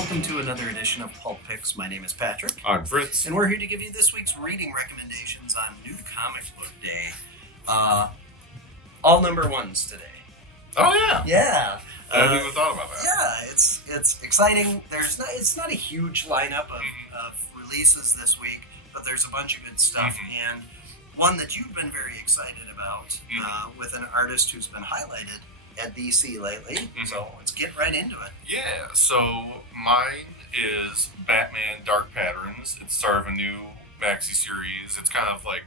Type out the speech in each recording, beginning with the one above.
welcome to another edition of Pulp Picks. My name is Patrick. I'm Fritz. And we're here to give you this week's reading recommendations on New Comic Book Day. All number ones today. Oh yeah. Yeah. I hadn't even thought about that. Yeah, it's exciting. It's not a huge lineup of releases this week, but there's a bunch of good stuff, and one that you've been very excited about with an artist who's been highlighted at DC lately. So let's get right into it. Yeah, so mine is Batman Dark Patterns. It's sort of a new maxi series. It's kind of like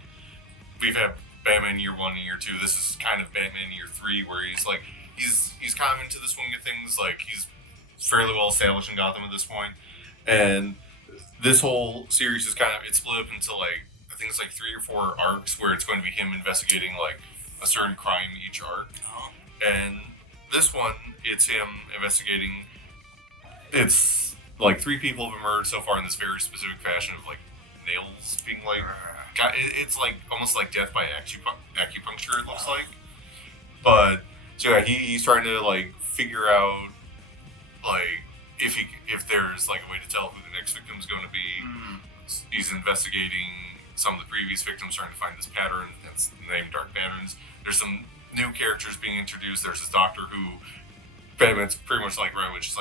we've had Batman Year 1 and Year 2. This is kind of Batman Year 3, where he's kind of into the swing of things. Like, he's fairly well established in Gotham at this point. And this whole series is it's split up into I think it's 3 or 4 arcs where it's going to be him investigating a certain crime each arc. And this one, it's him investigating. It's 3 people have emerged so far in this very specific fashion of nails being it's almost like death by acupuncture, it looks like. But so yeah, he's trying to figure out if there's a way to tell who the next victim is going to be. He's investigating some of the previous victims, trying to find this pattern that's named Dark Patterns. There's some new characters being introduced. There's this doctor who Batman's pretty much right, which is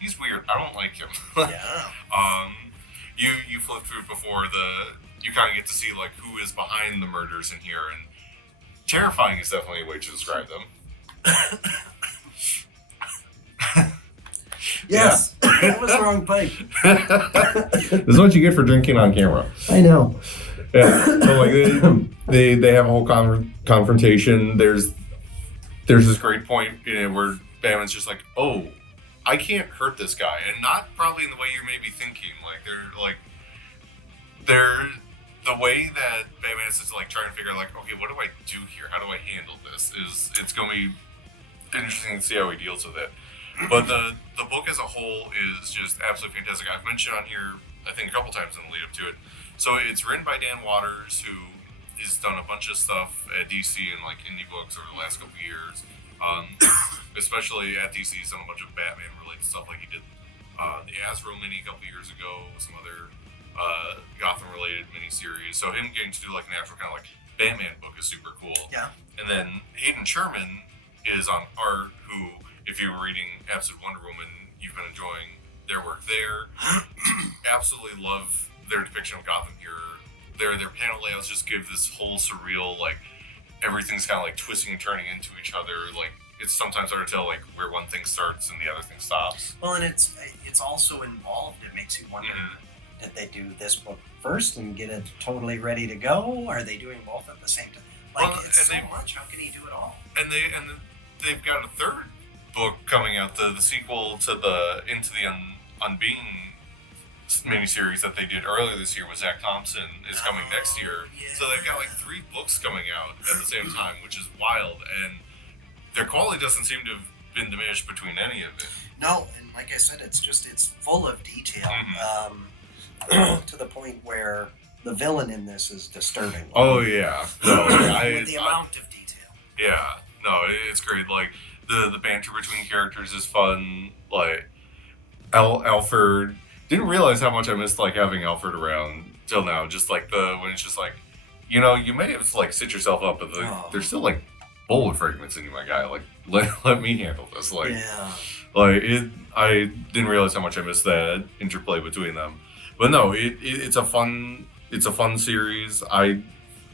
he's weird. I don't like him. Yeah. You flipped through it before you kind of get to see who is behind the murders in here, and terrifying is definitely a way to describe them. Yes, that was the wrong pipe. This is what you get for drinking on camera. I know. Yeah, so they have a whole confrontation. There's this great point where Batman's just oh, I can't hurt this guy, and not probably in the way you're maybe thinking. They're the way that Batman is just trying to figure out okay, what do I do here? How do I handle this? It's going to be interesting to see how he deals with it. But the book as a whole is just absolutely fantastic. I've mentioned on here, I think, a couple times in the lead up to it. So it's written by Dan Watters, who has done a bunch of stuff at DC and indie books over the last couple of years. Especially at DC, he's done a bunch of Batman related stuff. He did the Azrael mini a couple years ago, some other Gotham related miniseries. So him getting to do an actual kind of Batman book is super cool. Yeah. And then Hayden Sherman is on art, who, if you were reading Absolute Wonder Woman, you've been enjoying their work there. Absolutely love their depiction of Gotham here. Their panel layouts just give this whole surreal, everything's kind of twisting and turning into each other. It's sometimes hard to tell where one thing starts and the other thing stops. Well, and it's also involved. It makes you wonder, did they do this book first and get it totally ready to go? Are they doing both at the same time? It's so much. How can he do it all? And they've got a third book coming out, the sequel to the Into the Unbeing miniseries that they did earlier this year with Zach Thompson is coming next year. Yeah. So they've got 3 books coming out at the same time, which is wild, and their quality doesn't seem to have been diminished between any of it. No, and like I said, it's full of detail, to the point where the villain in this is disturbing. Oh yeah, no, with the amount of detail. Yeah, no, it's great. The banter between characters is fun. Alfred, didn't realize how much I missed having Alfred around till now. Just when it's just you may have sit yourself up, but there's still bullet fragments in you, my guy. Let me handle this. I didn't realize how much I missed that interplay between them. But no, it's a fun series.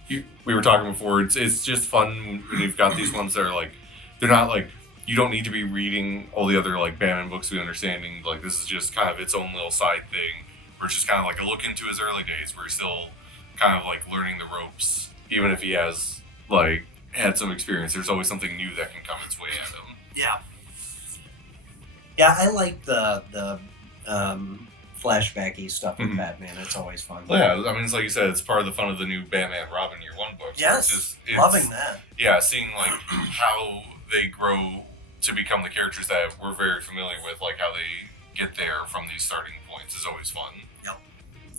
We were talking before. It's just fun when you've got these ones that are they're not you don't need to be reading all the other Batman books to be understanding. This is just kind of its own little side thing, where it's just kind of a look into his early days, where he's still kind of learning the ropes, even if he has had some experience. There's always something new that can come its way at him. Yeah. Yeah, I like the flashbacky stuff with Batman. It's always fun. Well, yeah, I mean, it's like you said, it's part of the fun of the new Batman Robin Year 1 book. Yes, loving that. Yeah, seeing how they grow to become the characters that we're very familiar with, how they get there from these starting points is always fun.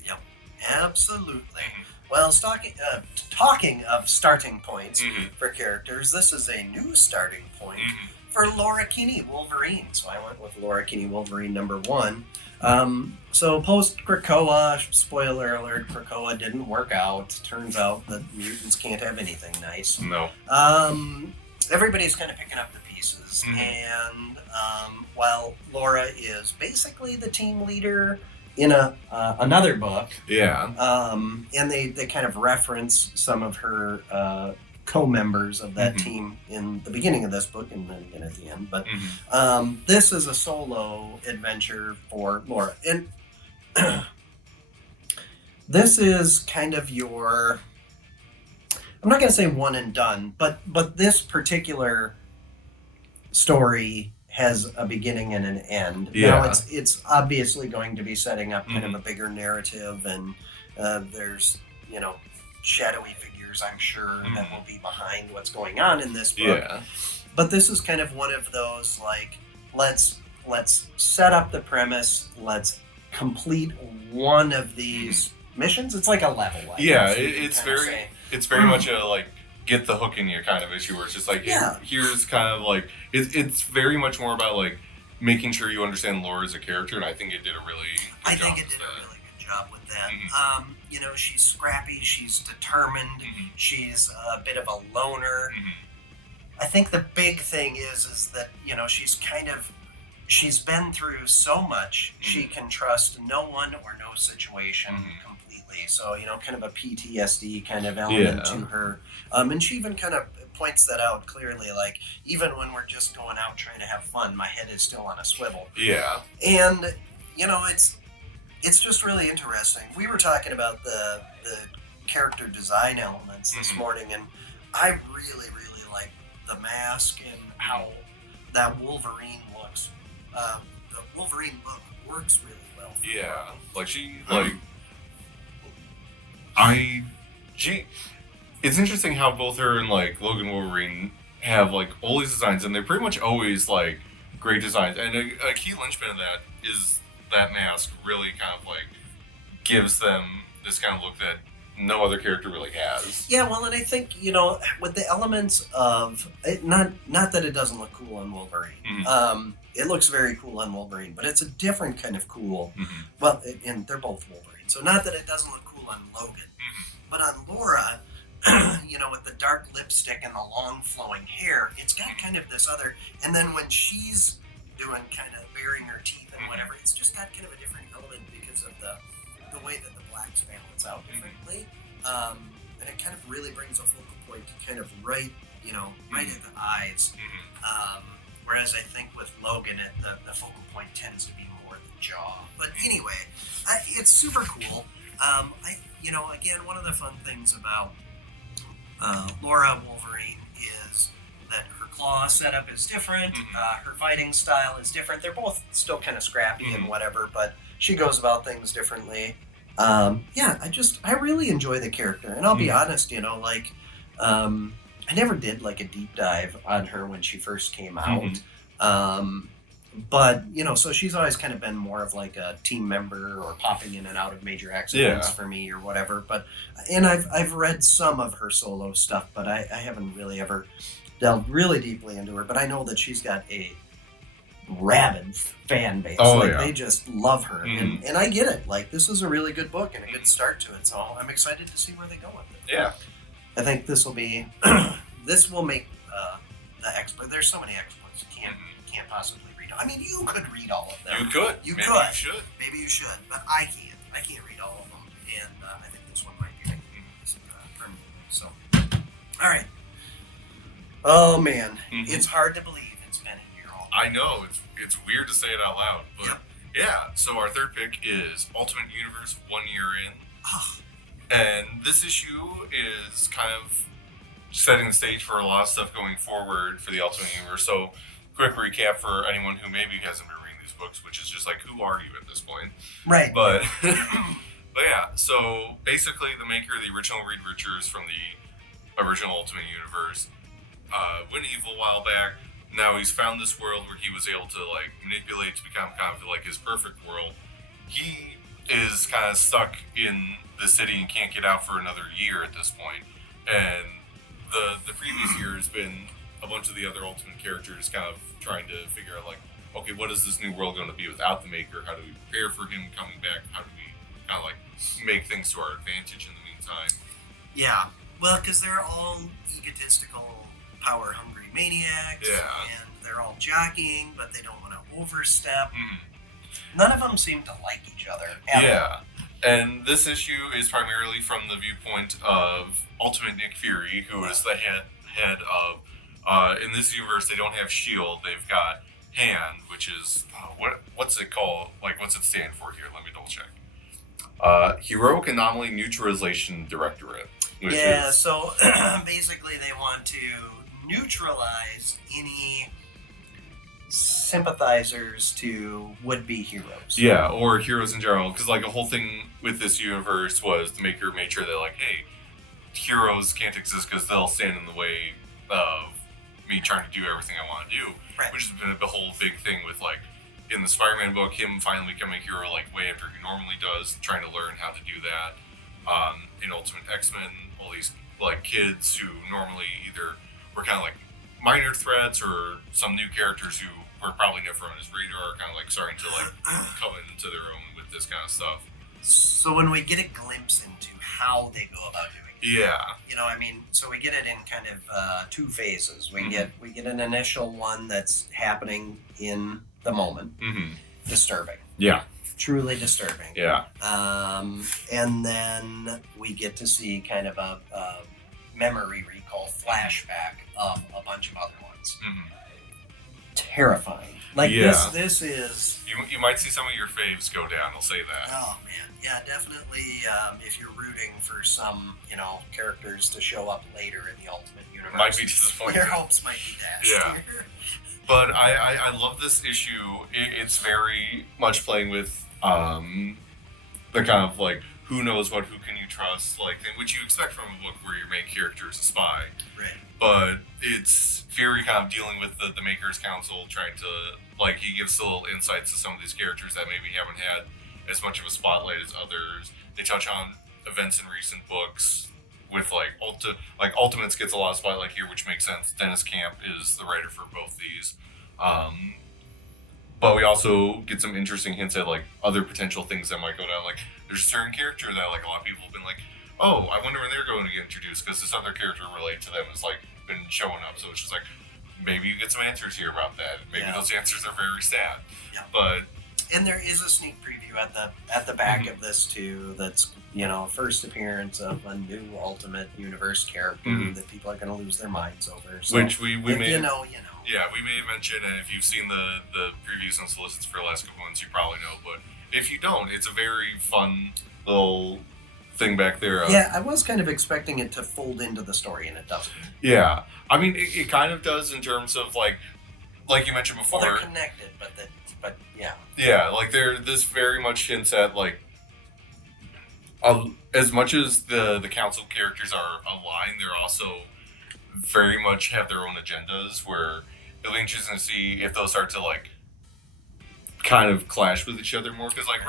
Yep, absolutely. Well, talking of starting points for characters, this is a new starting point for Laura Kinney Wolverine. So I went with Laura Kinney Wolverine #1. So post Krakoa, spoiler alert, Krakoa didn't work out. Turns out that mutants can't have anything nice. No. Everybody's kind of picking up the pieces, and while Laura is basically the team leader in another book, and they kind of reference some of her co-members of that team in the beginning of this book and then again at the end. But this is a solo adventure for Laura, and this is kind of your, I'm not going to say one and done, but this particular story has a beginning and an end. Yeah. Now it's obviously going to be setting up kind of a bigger narrative, and there's, shadowy figures, I'm sure, that will be behind what's going on in this book. Yeah. But this is kind of one of those, like, let's set up the premise, let's complete one of these missions. It's like a level. It's very much a, like, get the hook in you kind of issue, where it's just like, here's kind of like, it's very much more about, like, making sure you understand Laura as a character, and I think it did a really good job with that. She's scrappy, she's determined, she's a bit of a loner. I think the big thing is that, she's been through so much, she can trust no one or no situation completely. So, kind of a PTSD kind of element to her. And she even kind of points that out clearly, like, even when we're just going out trying to have fun, my head is still on a swivel. Yeah. And, it's just really interesting. We were talking about the character design elements this morning, and I really, really like the mask and how that Wolverine looks. The Wolverine look works really well. Yeah, like it's interesting how both her and, like, Logan Wolverine have, like, all these designs, and they're pretty much always, like, great designs. And a key linchpin of that is that mask really kind of, like, gives them this kind of look that no other character really has. Yeah, well, and I think, with the elements of it, not that it doesn't look cool on Wolverine. It looks very cool on Wolverine, but it's a different kind of cool. Well, and they're both Wolverine, so not that it doesn't look cool on Logan, but on Laura, with the dark lipstick and the long flowing hair, it's got kind of this other, and then when she's doing kind of baring her teeth and whatever, it's just got kind of a different element because of the way that the blacks balance out differently. And it kind of really brings a focal point to kind of right at the eyes. Whereas I think with Logan, the focal point tends to be more the jaw. But anyway, it's super cool. Again, one of the fun things about Laura Wolverine is that her claw setup is different, her fighting style is different. They're both still kind of scrappy and whatever, but she goes about things differently. I really enjoy the character, and I'll be honest, I never did, like, a deep dive on her when she first came out. But, so she's always kind of been more of, like, a team member or popping in and out of major accidents for me or whatever. But, and I've read some of her solo stuff, but I haven't really ever delved really deeply into her. But I know that she's got a rabid fan base. They just love her. And I get it. Like, this is a really good book and a good start to it. So I'm excited to see where they go with it. Yeah. I think this will be, this will make the exploit. There's so many exploits you can't possibly read. I mean, you could read all of them. You could. You Maybe could. You should. Maybe you should, but I can't. I can't read all of them, and I think this one might be permanently. So, all right. Oh man, it's hard to believe it's been a year already. I know, it's weird to say it out loud, but yeah. So our third pick is Ultimate Universe 1 year in. And this issue is kind of setting the stage for a lot of stuff going forward for the Ultimate Universe. So, quick recap for anyone who maybe hasn't been reading these books, which is just like, who are you at this point? Right. But yeah, so basically the maker of the original Reed Richards from the original Ultimate Universe went evil a while back. Now he's found this world where he was able to, like, manipulate to become kind of like his perfect world. He is kind of stuck in the city and can't get out for another year at this point. And the previous year has been a bunch of the other Ultimate characters kind of trying to figure out, like, okay, what is this new world going to be without the Maker? How do we prepare for him coming back? How do we kind of, like, make things to our advantage in the meantime? Yeah. Well, because they're all egotistical, power-hungry maniacs. Yeah. And they're all jockeying, but they don't want to overstep. Mm-hmm. None of them seem to like each other. Yeah. And this issue is primarily from the viewpoint of Ultimate Nick Fury, who is the head of... in this universe, they don't have S.H.I.E.L.D. They've got HAND, which is... what's it called? Like, what's it stand for here? Let me double check. Heroic Anomaly Neutralization Directorate. Yeah, so basically they want to neutralize any sympathizers to would-be heroes. Yeah, or heroes in general. Because, like, a whole thing with this universe was the Maker made sure that, like, hey, heroes can't exist because they'll stand in the way of me trying to do everything I want to do. Right. Which has been the whole big thing with, like, in the Spider-Man book, him finally becoming a hero, like, way after he normally does, trying to learn how to do that. In Ultimate X-Men, all these, like, kids who normally either were kind of, like, minor threats or some new characters who were probably never on his radar, kind of, like, starting to, like, come into their own with this kind of stuff. So when we get a glimpse into how they go about doing it, Yeah. you know, I mean, so we get it in kind of two phases. We get an initial one that's happening in the moment, disturbing, truly disturbing. Yeah. And then we get to see kind of a memory recall flashback of a bunch of other ones. Terrifying. Like this is. You might see some of your faves go down. I'll say that. Oh man, yeah, definitely. If you're rooting for some, characters to show up later in the Ultimate Universe, Might be disappointed. your hopes might be dashed. Yeah. But I love this issue. It's very much playing with the kind of, like, who knows what, who can you trust, like, thing, which you expect from a book where your main character is a spy. Right. But it's Fury kind of dealing with the Maker's Council, trying to, like, he gives little insights to some of these characters that maybe haven't had as much of a spotlight as others. They touch on events in recent books with, like, Ultimates gets a lot of spotlight here, which makes sense. Dennis Camp is the writer for both these. But we also get some interesting hints at, like, other potential things that might go down. Like, there's a certain character that, like, a lot of people have been like, oh, I wonder when they're going to get introduced, because this other character related to them has, like, been showing up. So it's just like, maybe you get some answers here about that. Maybe those answers are very sad. Yeah. But and there is a sneak preview at the back of this too. That's first appearance of a new Ultimate Universe character that people are going to lose their minds over. So which we may Yeah, we may mention, and if you've seen the previews and solicits for the last couple months, you probably know. But if you don't, it's a very fun little thing back there. Yeah, I was kind of expecting it to fold into the story, and it doesn't. Yeah, I mean, it kind of does in terms of, like you mentioned before. Well, they're connected, but yeah. Yeah, like this very much hints at, like, as much as the council characters are aligned, they're also very much have their own agendas, where it'll be interesting to see if they'll start to, like, kind of clash with each other more. Because, like,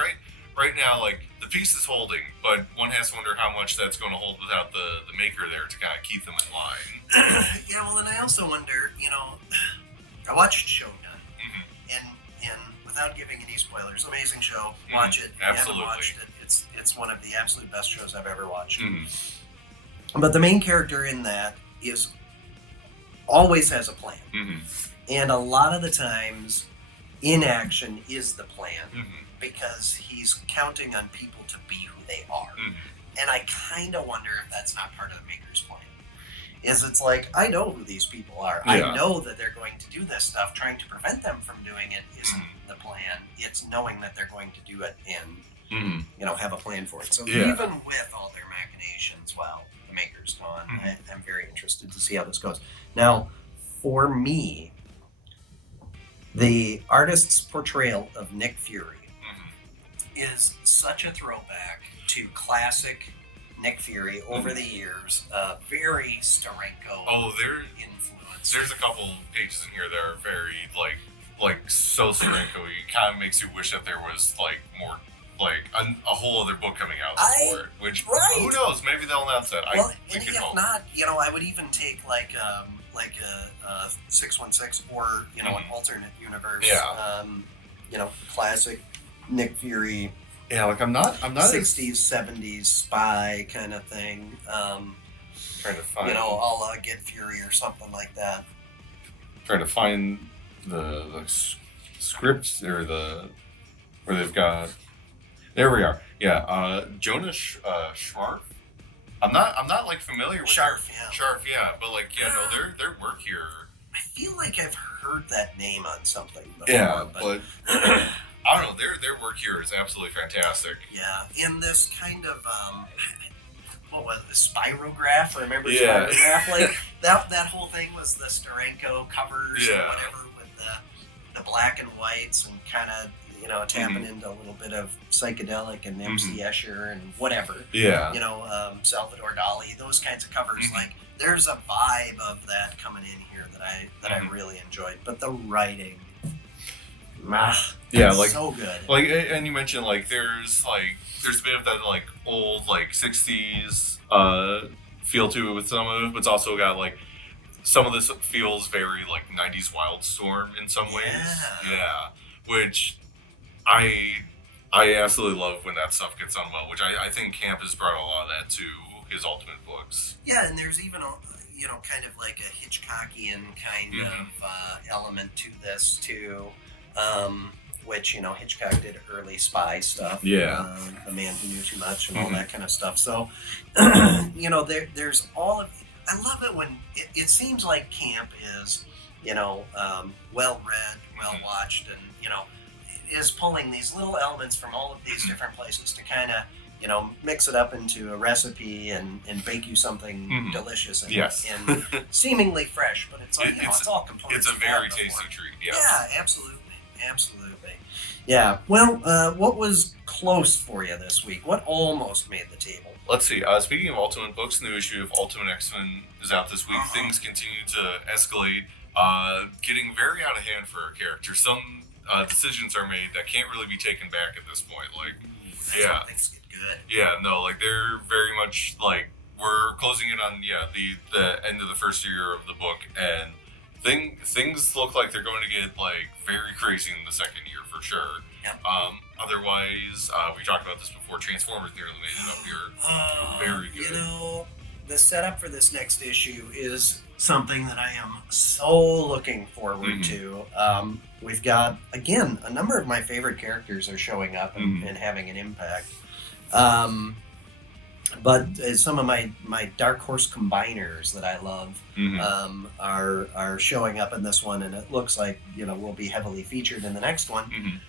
right now, like, the peace is holding, but one has to wonder how much that's going to hold without the Maker there to kind of keep them in line. Yeah, well, and I also wonder, I watched Shogun, and without giving any spoilers, amazing show. Watch it. If Absolutely. you haven't watched it, it's one of the absolute best shows I've ever watched. But the main character in that always has a plan. And a lot of the times, inaction is the plan because he's counting on people to be who they are. And I kind of wonder if that's not part of the Maker's plan. It's like, I know who these people are. Yeah. I know that they're going to do this stuff. Trying to prevent them from doing it isn't the plan. It's knowing that they're going to do it and, have a plan for it. So even with all their machinations, the Maker's gone, I'm very interested to see how this goes. Now, for me, the artist's portrayal of Nick Fury is such a throwback to classic Nick Fury over the years. Very Steranko influence. There's a couple pages in here that are very, like so Steranko-y. It kind of makes you wish that there was, like, more, like, a whole other book coming out for it. Which, who knows? Maybe they'll announce that. Well, and if not, I would even take, like, like a 616 or an alternate universe. Yeah. Classic Nick Fury. Yeah, like I'm not 60s, 70s spy kind of thing. Trying to find I'll Get Fury or something like that. Trying to find the scripts or where they've got. There we are. Yeah, Jonas Schmarf. I'm not like familiar with Scharf, but like their work here. I feel like I've heard that name on something before. Yeah, but I don't know. Their work here is absolutely fantastic. Yeah, in this kind of what was it, spirograph? Remember Yeah. spirograph? Like that whole thing was the Steranko covers or Yeah. whatever with the black and whites and kind of tapping into a little bit of psychedelic and MC Escher and whatever. Yeah. Salvador Dali, those kinds of covers. Like there's a vibe of that coming in here that I really enjoyed. But the writing, so good. Like, and you mentioned like there's a bit of that like old like 60s feel to it with some of it, but it's also got like some of this feels very like 90s Wildstorm in some ways. Yeah. Which I absolutely love when that stuff gets done well, which I think Camp has brought a lot of that to his Ultimate books. Yeah, and there's even kind of like a Hitchcockian kind of element to this too, which Hitchcock did early spy stuff. Yeah, The Man Who Knew Too Much and all that kind of stuff. So there's all of. I love it when it seems like Camp is well read, well watched, and is pulling these little elements from all of these different places to kind of mix it up into a recipe and bake you something delicious and seemingly fresh, but it's all components. It's a very tasty treat. Yes. Yeah, absolutely. Yeah. Well, what was close for you this week? What almost made the table? Let's see. Speaking of Ultimate books, new issue of Ultimate X-Men is out this week. Things continue to escalate, getting very out of hand for a character. Some decisions are made that can't really be taken back at this point. Like, Things get good. Yeah, no, like they're very much like we're closing in on the end of the first year of the book, and things look like they're going to get like very crazy in the second year for sure. Yep. Otherwise, we talked about this before. Transformers nearly made it up here. Very good. The setup for this next issue is something that I am so looking forward to. We've got, again, a number of my favorite characters are showing up and having an impact. But some of my Dark Horse combiners that I love are showing up in this one, and it looks like will be heavily featured in the next one.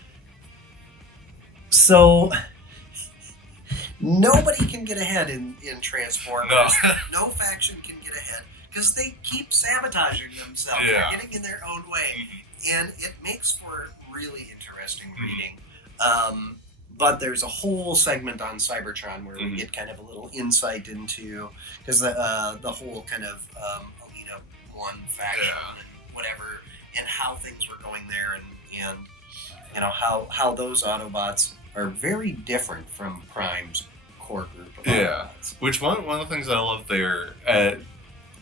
So nobody can get ahead in Transformers. No faction can get ahead because they keep sabotaging themselves. Yeah. They're getting in their own way, and it makes for really interesting reading. But there's a whole segment on Cybertron where we get kind of a little insight into, because the whole kind of Alita 1 faction and whatever, and how things were going there, and how those Autobots are very different from Prime's core group of Autobots. Which one of the things I love there,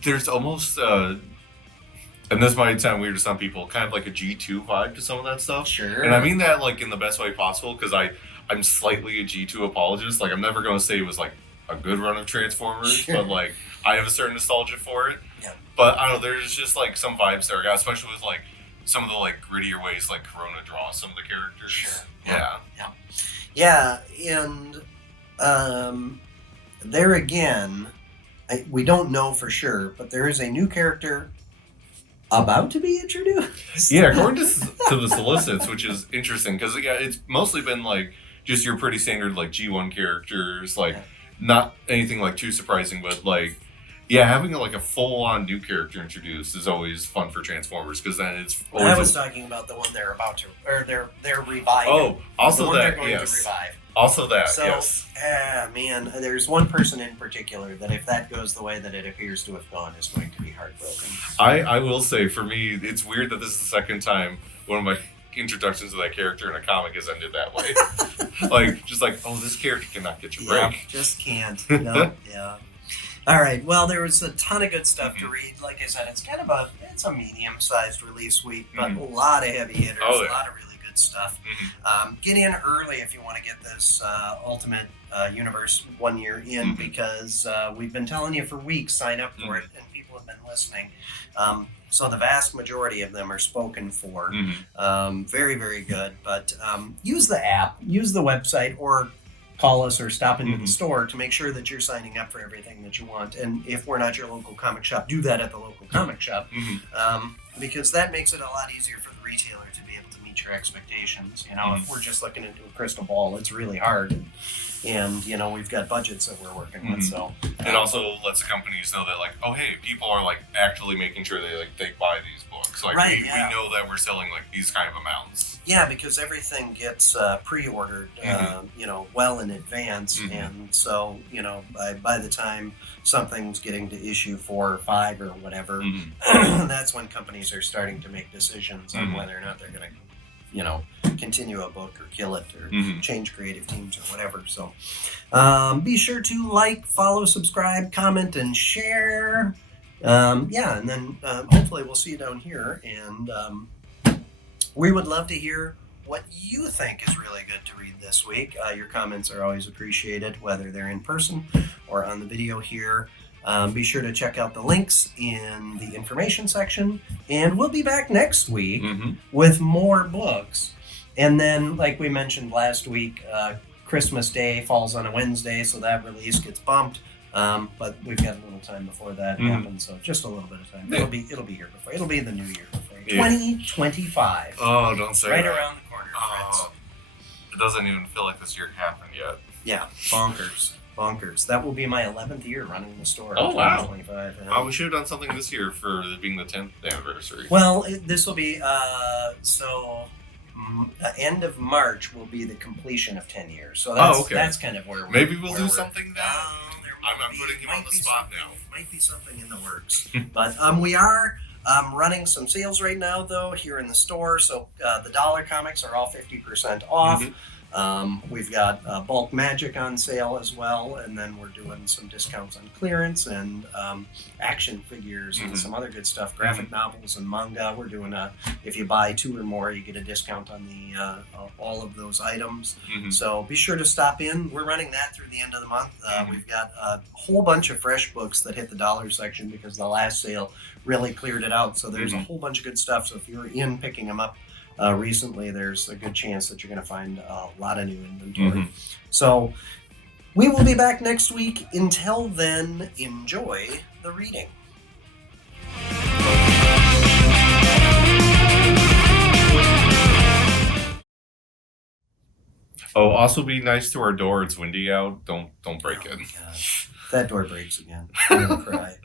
there's almost and this might sound weird to some people, kind of like a G2 vibe to some of that stuff. Sure. And I mean that like in the best way possible, because I'm slightly a G2 apologist. Like, I'm never going to say it was like a good run of Transformers, but like I have a certain nostalgia for it. Yeah. But I don't know, there's just like some vibes there, especially with like some of the like grittier ways like Corona draws some of the characters. Sure. Yeah. And there again, we don't know for sure, but there is a new character about to be introduced. Yeah, according to the solicits, which is interesting because it's mostly been like just your pretty standard like G1 characters, like not anything like too surprising, but like having like a full-on new character introduced is always fun for Transformers, because then it's always. I was talking about the one they're about to, or they're reviving. Oh, also the one that, they're going to revive. Also that, so, yes. Man, there's one person in particular that if that goes the way that it appears to have gone, is going to be heartbroken. I will say, for me, it's weird that this is the second time one of my introductions to that character in a comic has ended that way. Like, just like, oh, this character cannot get your break. Just can't. No, yeah. All right. Well, there was a ton of good stuff to read. Like I said, it's kind of a medium-sized release week, but a lot of heavy hitters, Oh, yeah. a lot of really good stuff. Get in early if you want to get this Ultimate Universe 1 year in, because we've been telling you for weeks, sign up for it, and people have been listening. So the vast majority of them are spoken for. Very, very good. But use the app, use the website, or call us or stop into the store to make sure that you're signing up for everything that you want. And if we're not your local comic shop, do that at the local comic shop, because that makes it a lot easier for the retailer to be able to meet your expectations. You know, if we're just looking into a crystal ball, it's really hard. And you know, we've got budgets that we're working with, so it also lets the companies know that, like, oh hey, people are like actually making sure they buy these books. Like we know that we're selling like these kind of amounts. Yeah, because everything gets pre-ordered, you know, well in advance, and so you know, by the time something's getting to issue 4 or 5 or whatever, that's when companies are starting to make decisions on whether or not they're going to, you know, continue a book or kill it or change creative teams or whatever. So be sure to like, follow, subscribe, comment, and share. Yeah, and then hopefully we'll see you down here. And we would love to hear what you think is really good to read this week. Your comments are always appreciated, whether they're in person or on the video here. Be sure to check out the links in the information section, and we'll be back next week with more books. And then, like we mentioned last week, Christmas Day falls on a Wednesday, so that release gets bumped. But we've got a little time before that happens, so just a little bit of time. It'll be here before. It'll be in the new year before 2025. Oh, don't say right that. Around the corner, friends. It doesn't even feel like this year happened yet. Yeah, bonkers. That will be my 11th year running the store. Oh, wow. 2025. We should have done something this year for being the 10th anniversary. Well, this will be, the end of March will be the completion of 10 years. So that's kind of where maybe we'll do something then. I'm putting him on the spot now. Might be something in the works. But we are running some sales right now, though, here in the store. So the dollar comics are all 50% off. We've got bulk magic on sale as well, and then we're doing some discounts on clearance and action figures and some other good stuff, graphic novels and manga. We're doing if you buy 2 or more, you get a discount on the all of those items. So be sure to stop in. We're running that through the end of the month. We've got a whole bunch of fresh books that hit the dollar section because the last sale really cleared it out. So there's a whole bunch of good stuff. So if you're in picking them up recently, there's a good chance that you're going to find a lot of new inventory. So we will be back next week. Until then, enjoy the reading. Oh, also be nice to our door. It's windy out. Don't break it. Gosh. If that door breaks again, I'm going to cry.